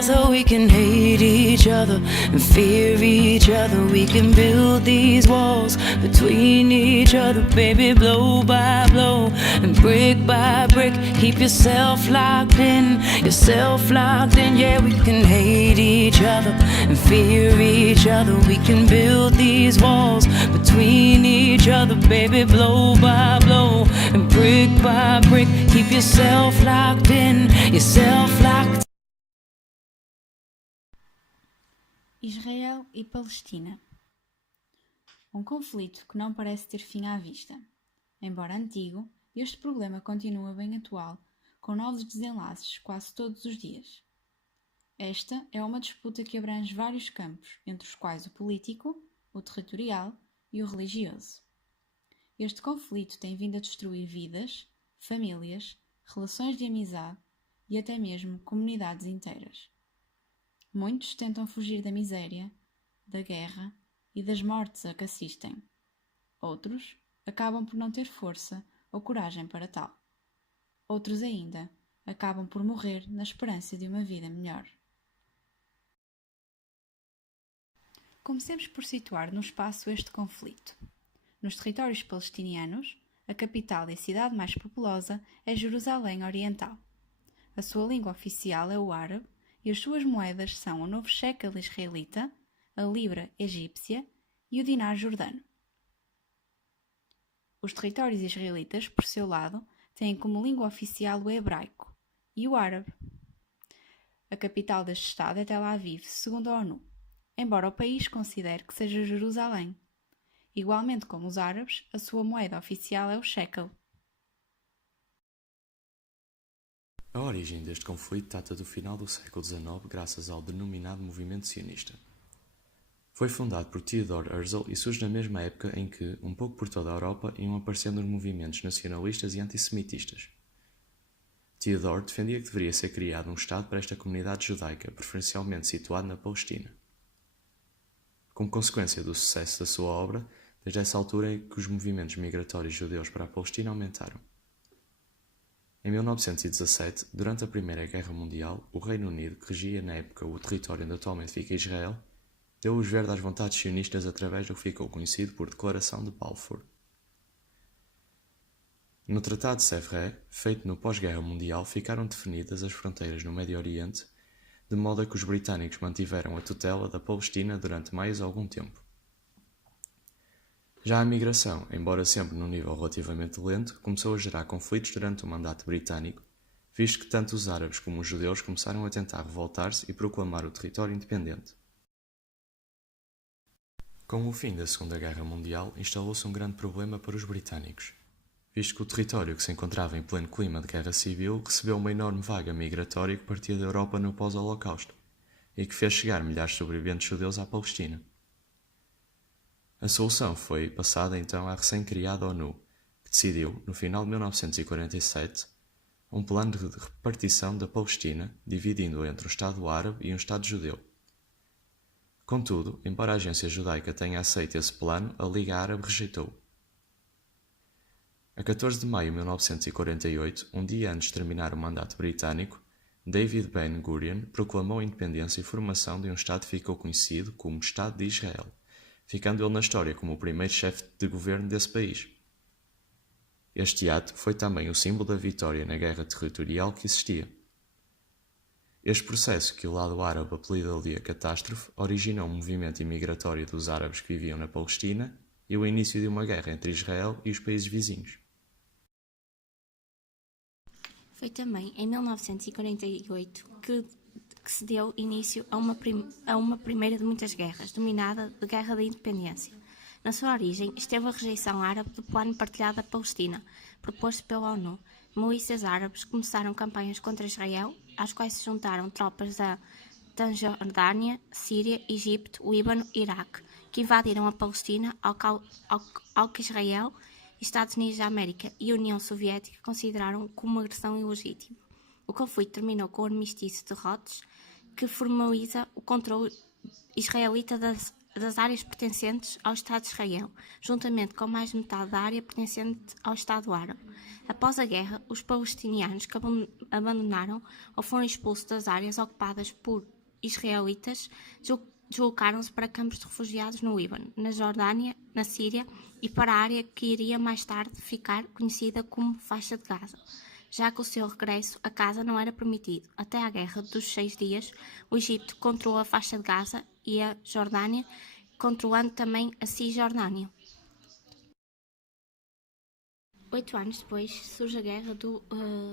walls so we can hate each other and fear each other. We can build these walls between each other, baby, blow by blow and brick by brick. Keep yourself locked in, yeah. We can hate each other and fear each other. We can build these walls between each other, baby, blow by blow and brick by brick. Keep yourself locked in, locked. Israel e Palestina. Um conflito que não parece ter fim à vista. Embora antigo, este problema continua bem atual, com novos desenlaces quase todos os dias. Esta é uma disputa que abrange vários campos, entre os quais o político, o territorial e o religioso. Este conflito tem vindo a destruir vidas, famílias, relações de amizade e até mesmo comunidades inteiras. Muitos tentam fugir da miséria, da guerra e das mortes a que assistem. Outros acabam por não ter força ou coragem para tal. Outros ainda acabam por morrer na esperança de uma vida melhor. Comecemos por situar no espaço este conflito. Nos territórios palestinianos, a capital e a cidade mais populosa é Jerusalém Oriental. A sua língua oficial é o árabe e as suas moedas são o novo shekel israelita, a libra egípcia e o dinar jordano. Os territórios israelitas, por seu lado, têm como língua oficial o hebraico e o árabe. A capital deste estado é Tel Aviv, segundo a ONU, embora o país considere que seja Jerusalém. Igualmente como os árabes, a sua moeda oficial é o shekel. A origem deste conflito data do final do século XIX graças ao denominado movimento sionista. Foi fundado por Theodor Herzl e surge na mesma época em que, um pouco por toda a Europa, iam aparecendo os movimentos nacionalistas e antissemitistas. Theodor defendia que deveria ser criado um Estado para esta comunidade judaica, preferencialmente situado na Palestina. Como consequência do sucesso da sua obra, desde essa altura é que os movimentos migratórios judeus para a Palestina aumentaram. Em 1917, durante a Primeira Guerra Mundial, o Reino Unido, que regia na época o território onde atualmente fica Israel, deu luz verde às vontades sionistas através do que ficou conhecido por Declaração de Balfour. No Tratado de Sèvres, feito no pós-Guerra Mundial, ficaram definidas as fronteiras no Médio Oriente, de modo a que os britânicos mantiveram a tutela da Palestina durante mais algum tempo. Já a migração, embora sempre num nível relativamente lento, começou a gerar conflitos durante o mandato britânico, visto que tanto os árabes como os judeus começaram a tentar revoltar-se e proclamar o território independente. Com o fim da Segunda Guerra Mundial, instalou-se um grande problema para os britânicos, visto que o território que se encontrava em pleno clima de guerra civil recebeu uma enorme vaga migratória que partia da Europa no pós-Holocausto e que fez chegar milhares de sobreviventes judeus à Palestina. A solução foi passada então à recém-criada ONU, que decidiu, no final de 1947, um plano de repartição da Palestina, dividindo-a entre um Estado árabe e um Estado judeu. Contudo, embora a agência judaica tenha aceito esse plano, a Liga Árabe rejeitou. A 14 de maio de 1948, um dia antes de terminar o mandato britânico, David Ben-Gurion proclamou a independência e formação de um Estado que ficou conhecido como Estado de Israel, ficando ele na história como o primeiro chefe de governo desse país. Este ato foi também o símbolo da vitória na guerra territorial que existia. Este processo, que o lado árabe apelidou ali a catástrofe, originou um movimento imigratório dos árabes que viviam na Palestina e o início de uma guerra entre Israel e os países vizinhos. Foi também em 1948 que se deu início a uma primeira de muitas guerras, denominada de Guerra da Independência. Na sua origem esteve a rejeição árabe do plano partilhado da Palestina, proposto pela ONU. Milícias árabes começaram campanhas contra Israel, às quais se juntaram tropas da Transjordânia, Síria, Egito, Líbano e Iraque, que invadiram a Palestina, ao que Israel, Estados Unidos da América e a União Soviética consideraram como uma agressão ilegítima. O conflito terminou com o armistício de Rhodes, que formaliza o controle israelita das das áreas pertencentes ao Estado de Israel, juntamente com mais de metade da área pertencente ao Estado Árabe. Após a guerra, os palestinianos que abandonaram ou foram expulsos das áreas ocupadas por israelitas deslocaram-se para campos de refugiados no Líbano, na Jordânia, na Síria e para a área que iria mais tarde ficar conhecida como Faixa de Gaza. Já que o seu regresso a casa não era permitido. Até à Guerra dos 6 Dias, o Egito controlou a Faixa de Gaza e a Jordânia, controlando também a Cisjordânia. 8 anos depois, surge a Guerra do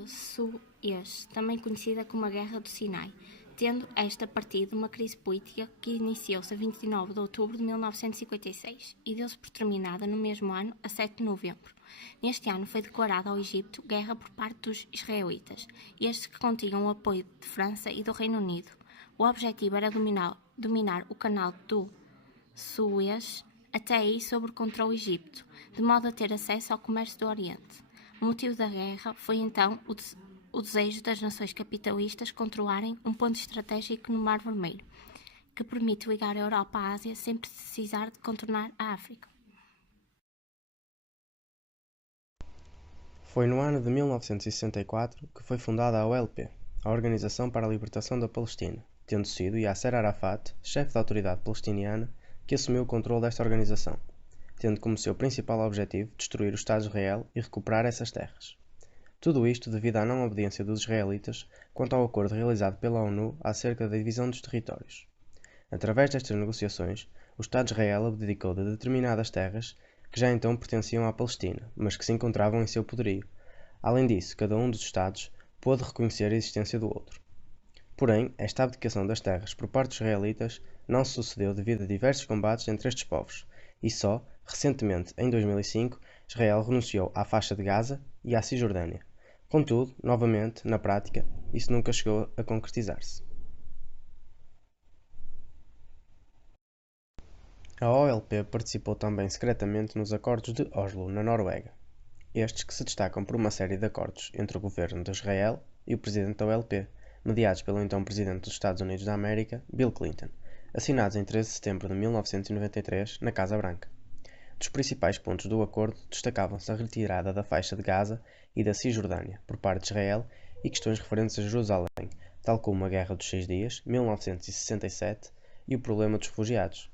Suez, também conhecida como a Guerra do Sinai, tendo esta partido de uma crise política que iniciou-se a 29 de outubro de 1956 e deu-se por terminada no mesmo ano, a 7 de novembro. Neste ano foi declarada ao Egito guerra por parte dos israelitas, estes que continham o apoio de França e do Reino Unido. O objetivo era dominar o canal do Suez até aí sob o controle egípcio, de modo a ter acesso ao comércio do Oriente. O motivo da guerra foi então o desejo das nações capitalistas controlarem um ponto estratégico no Mar Vermelho, que permite ligar a Europa à Ásia sem precisar de contornar a África. Foi no ano de 1964 que foi fundada a OLP, a Organização para a Libertação da Palestina, tendo sido Yasser Arafat, chefe da autoridade palestiniana, que assumiu o controle desta organização, tendo como seu principal objetivo destruir o Estado de Israel e recuperar essas terras. Tudo isto devido à não obediência dos israelitas quanto ao acordo realizado pela ONU acerca da divisão dos territórios. Através destas negociações, o Estado de Israel abdicou de determinadas terras que já então pertenciam à Palestina, mas que se encontravam em seu poderio. Além disso, cada um dos Estados pôde reconhecer a existência do outro. Porém, esta abdicação das terras por parte dos israelitas não se sucedeu devido a diversos combates entre estes povos, e só, recentemente, em 2005, Israel renunciou à Faixa de Gaza e à Cisjordânia. Contudo, novamente, na prática, isso nunca chegou a concretizar-se. A OLP participou também secretamente nos Acordos de Oslo, na Noruega. Estes que se destacam por uma série de acordos entre o governo de Israel e o presidente da OLP, mediados pelo então presidente dos Estados Unidos da América, Bill Clinton, assinados em 13 de setembro de 1993 na Casa Branca. Dos principais pontos do acordo destacavam-se a retirada da Faixa de Gaza e da Cisjordânia por parte de Israel e questões referentes a Jerusalém, tal como a Guerra dos 6 Dias, 1967, e o problema dos refugiados.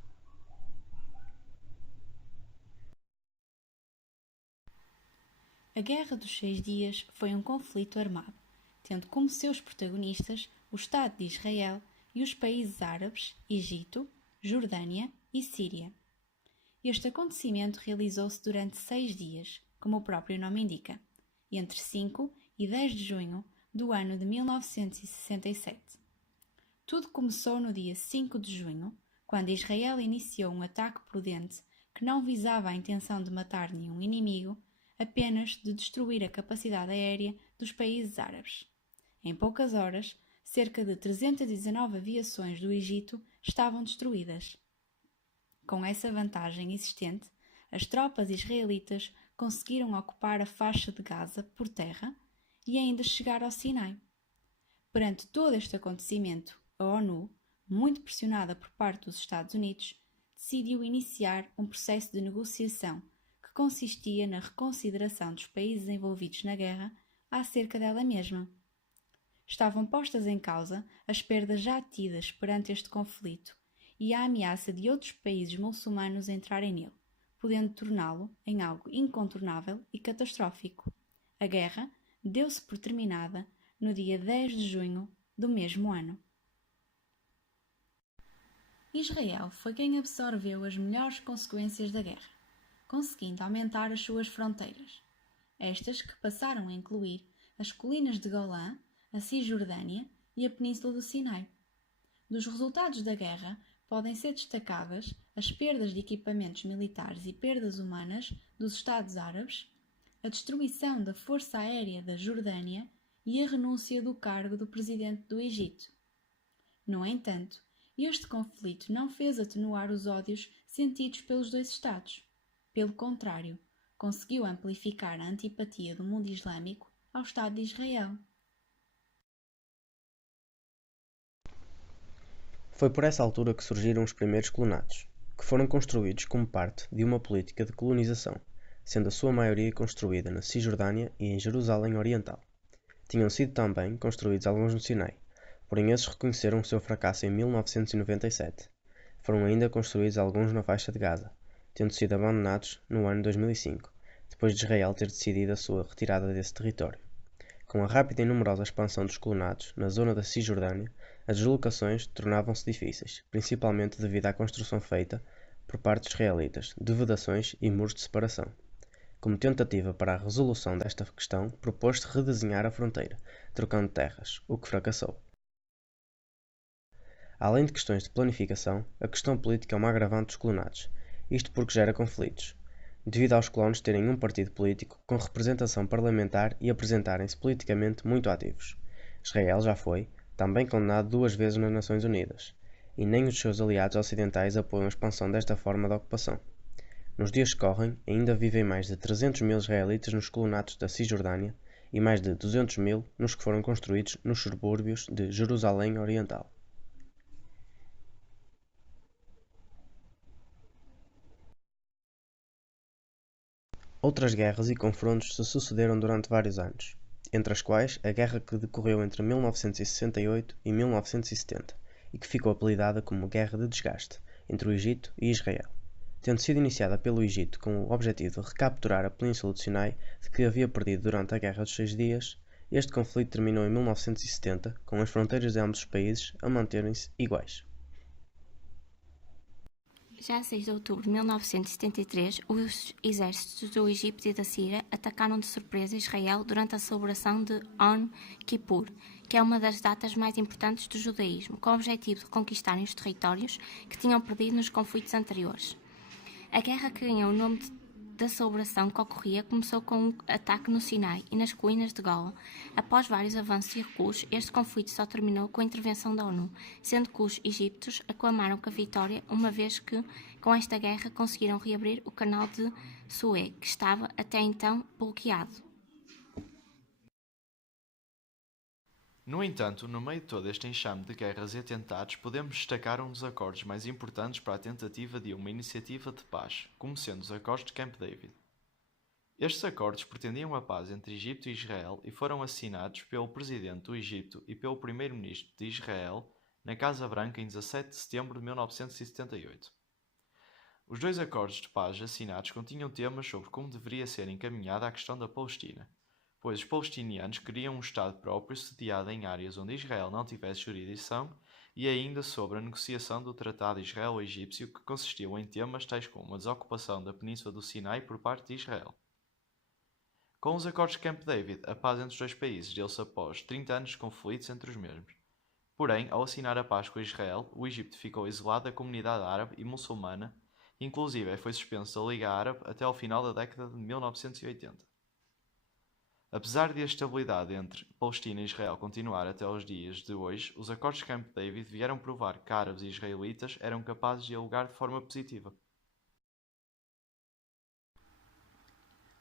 A Guerra dos 6 Dias foi um conflito armado, tendo como seus protagonistas o Estado de Israel e os países árabes, Egito, Jordânia e Síria. Este acontecimento realizou-se durante 6 dias, como o próprio nome indica, entre 5 e 10 de junho do ano de 1967. Tudo começou no dia 5 de junho, quando Israel iniciou um ataque prudente que não visava a intenção de matar nenhum inimigo, apenas de destruir a capacidade aérea dos países árabes. Em poucas horas, cerca de 319 aviações do Egito estavam destruídas. Com essa vantagem existente, as tropas israelitas conseguiram ocupar a faixa de Gaza por terra e ainda chegar ao Sinai. Perante todo este acontecimento, a ONU, muito pressionada por parte dos Estados Unidos, decidiu iniciar um processo de negociação que consistia na reconsideração dos países envolvidos na guerra acerca dela mesma. Estavam postas em causa as perdas já tidas perante este conflito e a ameaça de outros países muçulmanos entrarem nele, podendo torná-lo em algo incontornável e catastrófico. A guerra deu-se por terminada no dia 10 de junho do mesmo ano. Israel foi quem absorveu as melhores consequências da guerra, conseguindo aumentar as suas fronteiras, estas que passaram a incluir as colinas de Golã, a Cisjordânia e a Península do Sinai. Dos resultados da guerra podem ser destacadas as perdas de equipamentos militares e perdas humanas dos Estados Árabes, a destruição da Força Aérea da Jordânia e a renúncia do cargo do presidente do Egito. No entanto, este conflito não fez atenuar os ódios sentidos pelos dois Estados. Pelo contrário, conseguiu amplificar a antipatia do mundo islâmico ao Estado de Israel. Foi por essa altura que surgiram os primeiros colonatos, que que foram construídos como parte de uma política de colonização, sendo a sua maioria construída na Cisjordânia e em Jerusalém Oriental. Tinham sido também construídos alguns no Sinai, porém esses reconheceram o seu fracasso em 1997. Foram ainda construídos alguns na faixa de Gaza, tendo sido abandonados no ano 2005, depois de Israel ter decidido a sua retirada desse território. Com a rápida e numerosa expansão dos colonatos na zona da Cisjordânia, as deslocações tornavam-se difíceis, principalmente devido à construção feita por parte dos israelitas de vedações e muros de separação. Como tentativa para a resolução desta questão, propôs-se redesenhar a fronteira, trocando terras, o que fracassou. Além de questões de planificação, a questão política é uma agravante dos colonatos, isto porque gera conflitos, devido aos colonos terem um partido político com representação parlamentar e apresentarem-se politicamente muito ativos. Israel já foi, também condenado 2 vezes nas Nações Unidas, e nem os seus aliados ocidentais apoiam a expansão desta forma de ocupação. Nos dias que correm, ainda vivem mais de 300 mil israelitas nos colonatos da Cisjordânia e mais de 200 mil nos que foram construídos nos subúrbios de Jerusalém Oriental. Outras guerras e confrontos se sucederam durante vários anos, entre as quais a guerra que decorreu entre 1968 e 1970 e que ficou apelidada como Guerra de Desgaste entre o Egito e Israel, tendo sido iniciada pelo Egito com o objetivo de recapturar a Península do Sinai de que havia perdido durante a Guerra dos 6 Dias. Este conflito terminou em 1970, com as fronteiras de ambos os países a manterem-se iguais. Já a 6 de outubro de 1973, os exércitos do Egito e da Síria atacaram de surpresa Israel durante a celebração de Yom Kippur, que é uma das datas mais importantes do judaísmo, com o objetivo de conquistarem os territórios que tinham perdido nos conflitos anteriores. A guerra que ganhou o nome da celebração que ocorria começou com um ataque no Sinai e nas colinas de Golan. Após vários avanços e recuos, este conflito só terminou com a intervenção da ONU, sendo que os egípcios aclamaram com a vitória, uma vez que, com esta guerra, conseguiram reabrir o canal de Suez, que estava até então bloqueado. No entanto, no meio de todo este enxame de guerras e atentados, podemos destacar um dos acordos mais importantes para a tentativa de uma iniciativa de paz, como sendo os Acordos de Camp David. Estes acordos pretendiam a paz entre Egito e Israel e foram assinados pelo presidente do Egito e pelo primeiro-ministro de Israel na Casa Branca em 17 de setembro de 1978. Os 2 acordos de paz assinados continham temas sobre como deveria ser encaminhada a questão da Palestina, pois os palestinianos queriam um Estado próprio sediado em áreas onde Israel não tivesse jurisdição, e ainda sobre a negociação do Tratado Israelo-Egípcio, que consistiu em temas tais como a desocupação da Península do Sinai por parte de Israel. Com os acordos de Camp David, a paz entre os 2 países deu-se após 30 anos de conflitos entre os mesmos. Porém, ao assinar a paz com Israel, o Egito ficou isolado da comunidade árabe e muçulmana, inclusive foi suspenso da Liga Árabe até ao final da década de 1980. Apesar de a estabilidade entre Palestina e Israel continuar até aos dias de hoje, os acordos de Camp David vieram provar que árabes e israelitas eram capazes de dialogar de forma positiva.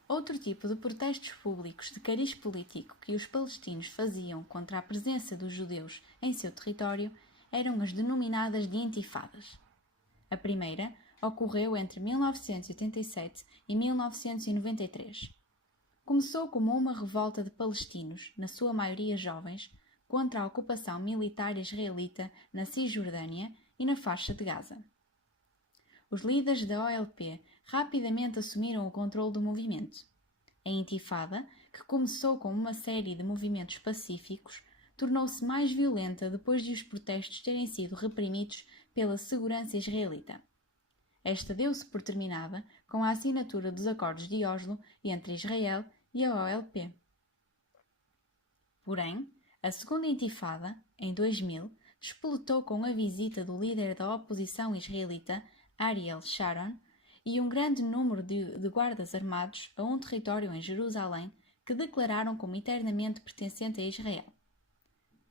Outro tipo de protestos públicos de cariz político que os palestinos faziam contra a presença dos judeus em seu território eram as denominadas de intifadas. A primeira ocorreu entre 1987 e 1993. Começou como uma revolta de palestinos, na sua maioria jovens, contra a ocupação militar israelita na Cisjordânia e na faixa de Gaza. Os líderes da OLP rapidamente assumiram o controle do movimento. A intifada, que começou com uma série de movimentos pacíficos, tornou-se mais violenta depois de os protestos terem sido reprimidos pela segurança israelita. Esta deu-se por terminada com a assinatura dos Acordos de Oslo entre Israel e a OLP. Porém, a segunda intifada, em 2000, despoletou com a visita do líder da oposição israelita, Ariel Sharon, e um grande número de guardas armados a um território em Jerusalém que declararam como eternamente pertencente a Israel.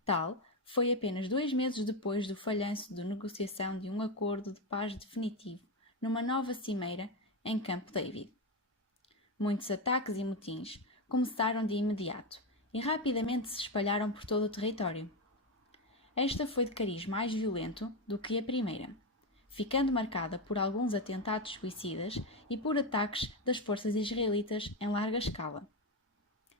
Tal foi apenas 2 meses depois do falhanço da negociação de um acordo de paz definitivo numa nova cimeira em Camp David. Muitos ataques e motins começaram de imediato e rapidamente se espalharam por todo o território. Esta foi de cariz mais violento do que a primeira. ficando marcada por alguns atentados suicidas e por ataques das forças israelitas em larga escala.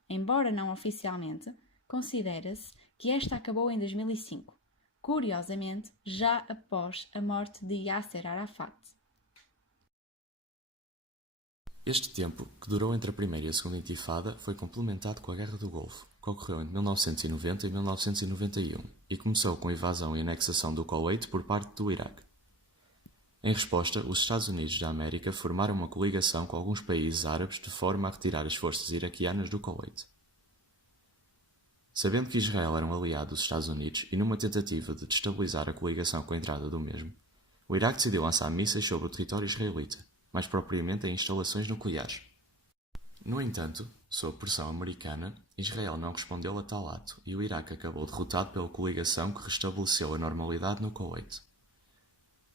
Embora não oficialmente, considera-se que esta acabou em 2005, curiosamente já após a morte de Yasser Arafat. Este tempo, que durou entre a primeira e a segunda intifada, foi complementado com a Guerra do Golfo, que ocorreu entre 1990 e 1991 e começou com a invasão e anexação do Kuwait por parte do Iraque. Em resposta, os Estados Unidos da América formaram uma coligação com alguns países árabes de forma a retirar as forças iraquianas do Kuwait. Sabendo que Israel era um aliado dos Estados Unidos e numa tentativa de destabilizar a coligação com a entrada do mesmo, o Iraque decidiu lançar mísseis sobre o território israelita, mais propriamente em instalações nucleares. No entanto, sob pressão americana, Israel não respondeu a tal ato e o Iraque acabou derrotado pela coligação que restabeleceu a normalidade no Kuwait.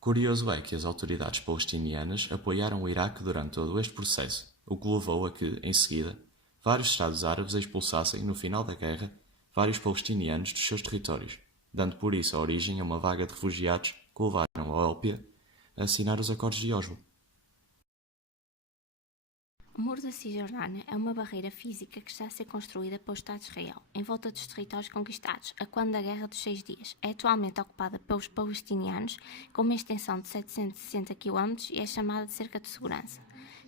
Curioso é que as autoridades palestinianas apoiaram o Iraque durante todo este processo, o que levou a que, em seguida, vários Estados árabes expulsassem, no final da guerra, vários palestinianos dos seus territórios, dando por isso a origem a uma vaga de refugiados que levaram a OLP a assinar os Acordos de Oslo. O Muro da Cisjordânia é uma barreira física que está a ser construída pelo Estado de Israel, em volta dos territórios conquistados, a quando da Guerra dos 6 Dias. É atualmente ocupada pelos palestinianos, com uma extensão de 760 km e é chamada de cerca de segurança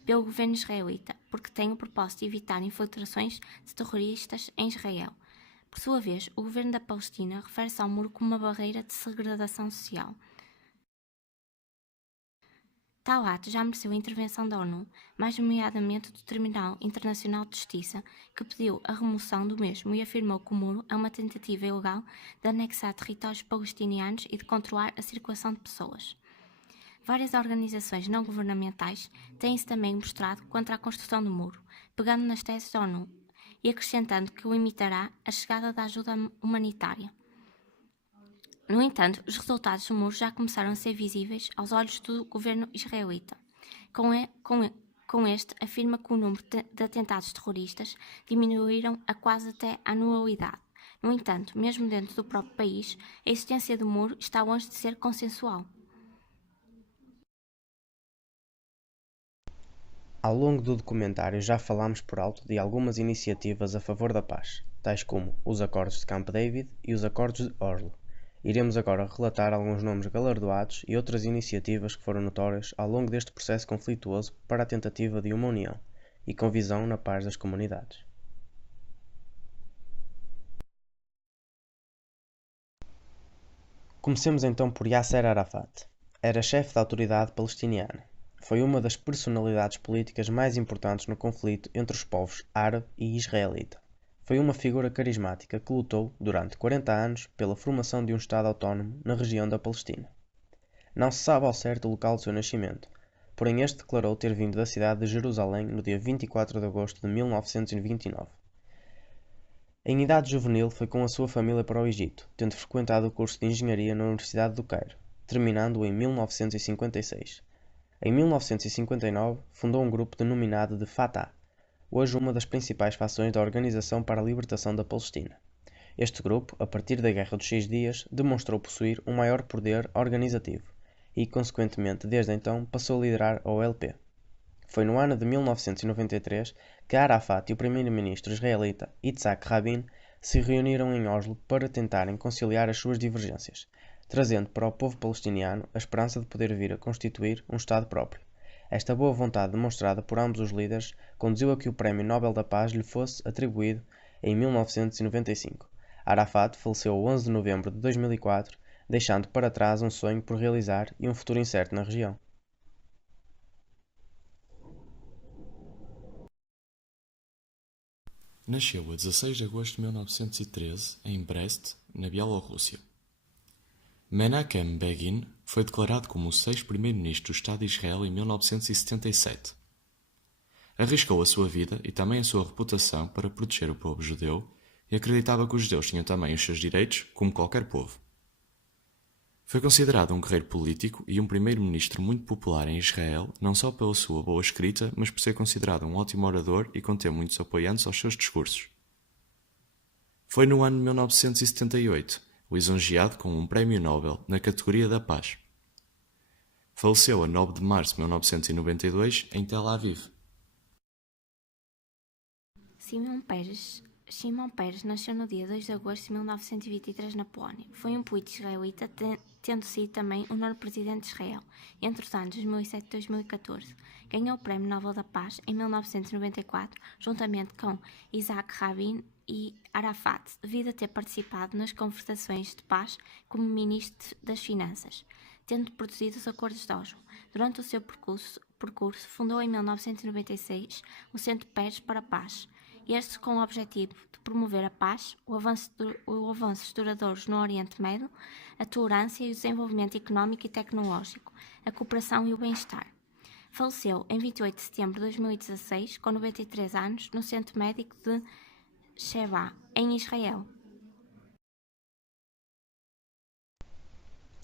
pelo governo israelita, porque tem o propósito de evitar infiltrações de terroristas em Israel. Por sua vez, o governo da Palestina refere-se ao muro como uma barreira de segregação social. Tal ato já mereceu a intervenção da ONU, mais nomeadamente do Tribunal Internacional de Justiça, que pediu a remoção do mesmo e afirmou que o muro é uma tentativa ilegal de anexar territórios palestinianos e de controlar a circulação de pessoas. Várias organizações não governamentais têm-se também mostrado contra a construção do muro, pegando nas teses da ONU e acrescentando que limitará a chegada da ajuda humanitária. No entanto, os resultados do muro já começaram a ser visíveis aos olhos do governo israelita. Com este, afirma que o número de atentados terroristas diminuíram a quase até a nulidade. No entanto, mesmo dentro do próprio país, a existência do muro está longe de ser consensual. Ao longo do documentário já falámos por alto de algumas iniciativas a favor da paz, tais como os Acordos de Camp David e os Acordos de Oslo. Iremos agora relatar alguns nomes galardoados e outras iniciativas que foram notórias ao longo deste processo conflituoso para a tentativa de uma união e com visão na paz das comunidades. Comecemos então por Yasser Arafat. Era chefe da autoridade palestiniana. Foi uma das personalidades políticas mais importantes no conflito entre os povos árabe e israelita. Foi uma figura carismática que lutou, durante 40 anos, pela formação de um Estado autónomo na região da Palestina. Não se sabe ao certo o local do seu nascimento, porém este declarou ter vindo da cidade de Jerusalém no dia 24 de agosto de 1929. Em idade juvenil foi com a sua família para o Egito, tendo frequentado o curso de engenharia na Universidade do Cairo, terminando-o em 1956. Em 1959, fundou um grupo denominado de Fatah, hoje uma das principais fações da Organização para a Libertação da Palestina. Este grupo, a partir da Guerra dos 6 Dias, demonstrou possuir um maior poder organizativo e, consequentemente, desde então, passou a liderar a OLP. Foi no ano de 1993 que Arafat e o primeiro-ministro israelita Yitzhak Rabin se reuniram em Oslo para tentarem conciliar as suas divergências, trazendo para o povo palestiniano a esperança de poder vir a constituir um Estado próprio. Esta boa vontade demonstrada por ambos os líderes conduziu a que o Prémio Nobel da Paz lhe fosse atribuído em 1995. Arafat faleceu a 11 de novembro de 2004, deixando para trás um sonho por realizar e um futuro incerto na região. Nasceu a 16 de agosto de 1913 em Brest, na Bielorrússia. Menachem Begin foi declarado como o 6º primeiro-ministro do Estado de Israel em 1977. Arriscou a sua vida e também a sua reputação para proteger o povo judeu e acreditava que os judeus tinham também os seus direitos, como qualquer povo. Foi considerado um guerreiro político e um primeiro-ministro muito popular em Israel, não só pela sua boa escrita, mas por ser considerado um ótimo orador e conter muitos apoiantes aos seus discursos. Foi no ano de 1978 lisonjeado com um Prémio Nobel na categoria da Paz. Faleceu a 9 de março de 1992 em Tel Aviv. Shimon Peres nasceu no dia 2 de agosto de 1923 na Polónia. Foi um político israelita, tendo sido também o nono presidente de Israel entre os anos 2007 e 2014. Ganhou o Prémio Nobel da Paz em 1994, juntamente com Isaac Rabin e Arafat, devido a ter participado nas conversações de paz como ministro das Finanças, tendo produzido os Acordos de Oslo. Durante o seu percurso, fundou em 1996 o Centro Peres para a Paz, este com o objetivo de promover a paz, o avanços duradouros no Oriente Médio, a tolerância e o desenvolvimento económico e tecnológico, a cooperação e o bem-estar. Faleceu em 28 de setembro de 2016, com 93 anos, no Centro Médico de Sheba, em Israel.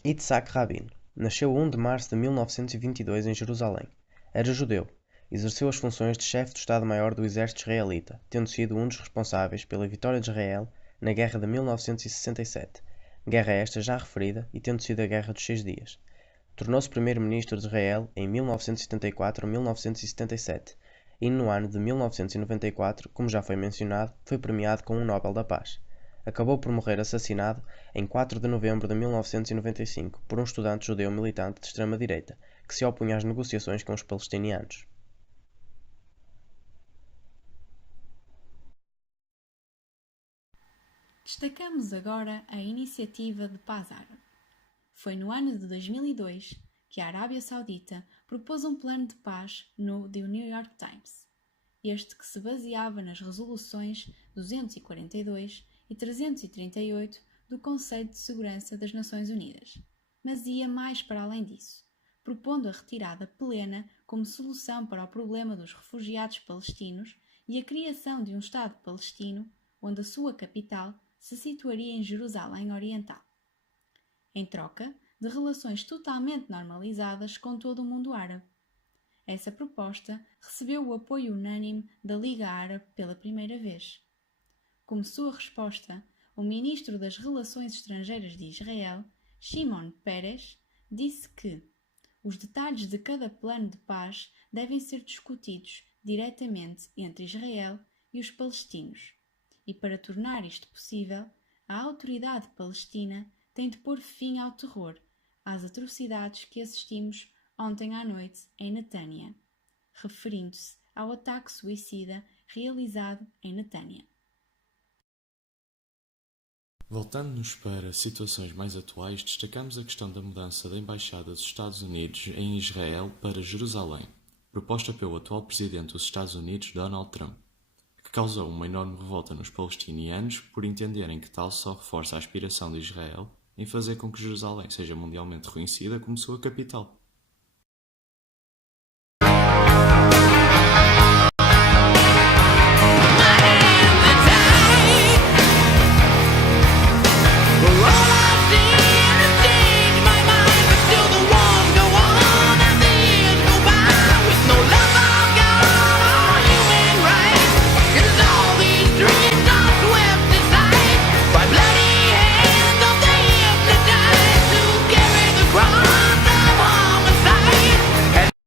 Yitzhak Rabin nasceu 1 de março de 1922 em Jerusalém. Era judeu. Exerceu as funções de chefe do Estado-Maior do Exército Israelita, tendo sido um dos responsáveis pela vitória de Israel na Guerra de 1967, guerra esta já referida e tendo sido a Guerra dos 6 Dias. Tornou-se primeiro-ministro de Israel em 1974 a 1977 e no ano de 1994, como já foi mencionado, foi premiado com o Nobel da Paz. Acabou por morrer assassinado em 4 de novembro de 1995 por um estudante judeu militante de extrema-direita que se opunha às negociações com os palestinianos. Destacamos agora a Iniciativa de Paz Árabe. Foi no ano de 2002 que a Arábia Saudita propôs um plano de paz no The New York Times, este que se baseava nas resoluções 242 e 338 do Conselho de Segurança das Nações Unidas, mas ia mais para além disso, propondo a retirada plena como solução para o problema dos refugiados palestinos e a criação de um Estado palestino, onde a sua capital se situaria em Jerusalém Oriental, em troca de relações totalmente normalizadas com todo o mundo árabe. Essa proposta recebeu o apoio unânime da Liga Árabe pela primeira vez. Como sua resposta, o ministro das Relações Estrangeiras de Israel, Shimon Peres, disse que os detalhes de cada plano de paz devem ser discutidos diretamente entre Israel e os palestinos. E para tornar isto possível, a autoridade palestina tem de pôr fim ao terror, às atrocidades que assistimos ontem à noite em Netânia, referindo-se ao ataque suicida realizado em Netânia. Voltando-nos para situações mais atuais, destacamos a questão da mudança da Embaixada dos Estados Unidos em Israel para Jerusalém, proposta pelo atual presidente dos Estados Unidos, Donald Trump, que causou uma enorme revolta nos palestinianos por entenderem que tal só reforça a aspiração de Israel em fazer com que Jerusalém seja mundialmente reconhecida como sua capital.